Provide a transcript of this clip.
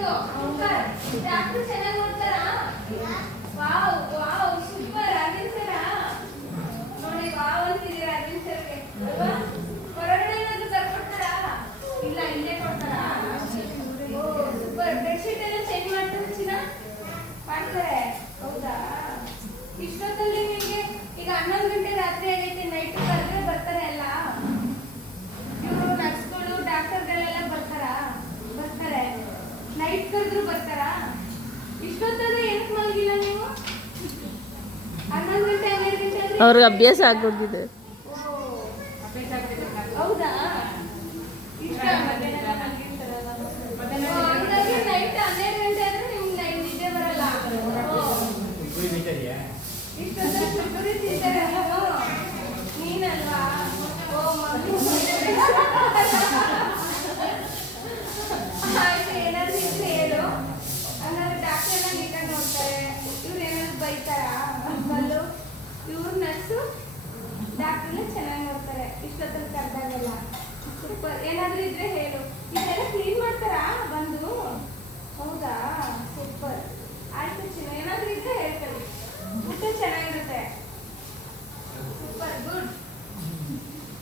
Doctor ಚೆನ್ನಾಗಿ ನೋಡ್ತಾರಾ? Wow wow super. Aravind ಸರ ನೋಡಿ, ವಾವ್ ಅಂತಿದ್ದೀರಾ ಅರವಿಂದ್ ಸರ್ಗೆ ಅಲ್ವಾ? ಹೊರಗಡೆ ಏನಾದ್ರು ಬರ್ಕೊಡ್ತಾರಾ? ಇಲ್ಲ, ಇಲ್ಲೇ ಕೊಡ್ತಾರಾ? ಓ ಸೂಪರ್. ಬೆಡ್ಶೀಟ್ ಎಲ್ಲ ಚೇಂಜ್ ಮಾಡ್ತಾರೆ ಚಿನ್ನ? ಮಾಡ್ತಾರೆ, ಹೌದಾ? ಇಷ್ಟೊತ್ತಲ್ಲಿ ನಿಮಗೆ ಈಗ 11 ಗಂಟೆ ರಾತ್ರಿ ಆಗೈತೆ, ನೈಟ್ ಕರೆದ್ರೆ ಬರ್ತಾರೆ ಅಲ್ಲ ಇವರು ನರ್ಸ್ಗಳು ಡಾಕ್ಟರ್ಗಳೆಲ್ಲ ಬರ್ತಾರಾ? ಬರ್ತಾರೆ. ನೈಟ್ ಕರೆದ್ರು ಬರ್ತಾರಾ? ಇಷ್ಟೊತ್ತಾದ್ರೆ ಏನಕ್ಕೆ ಮಲಗಿಲ್ಲ ನೀವು? 11 ಗಂಟೆ 12 ಗಂಟೆ ಅಂದ್ರೆ ಅವ್ರಿಗೆ ಅಭ್ಯಾಸ ಆಗ್ಬಿಟ್ಟಿದೆ. ಹೌದಾ? ಇಷ್ಟ ಮಧ್ಯಾಹ್ನ ಮಲಗಿರ್ತಾರಲ್ಲ. ಹಂಗಾಗಿ ನೈಟ್ 12 ಗಂಟೆ ಆದ್ರೆ ನಿಮ್ಗೆ ನಿದ್ದೆ ಬರಲ್ಲ. ಇಷ್ಟೊತ್ತಲ್ಲಿ ಕುರ್ಕುರಿ ತಿಂತಾರೆ ನೀನಲ್ವಾ? ಓ ಮಗು ಆಯ್ತು, ಏನಾದ್ರು ಇದ್ರೆ ಹೇಳು. ಹಂಗಾದ್ರೆ ಡಾಕ್ಟರ್ನ ನೀಟಾಗಿ ನೋಡ್ತಾರೆ. ಇವ್ರು ಏನಾದ್ರು ಬೈತಾರಾ ಅಂಕಲ್ಲು? ಇವ್ರು ನರ್ಸು ಡಾಕ್ಟರ್ನ ಚೆನ್ನಾಗಿ ನೋಡ್ತಾರೆ. ಇಷ್ಟೊತ್ತಲ್ಲಿ ಕರೆದಾಗಲ್ಲ. ಸೂಪರ್. ಏನಾದರೂ ಇದ್ರೆ ಹೇಳು. ಇದೆಲ್ಲ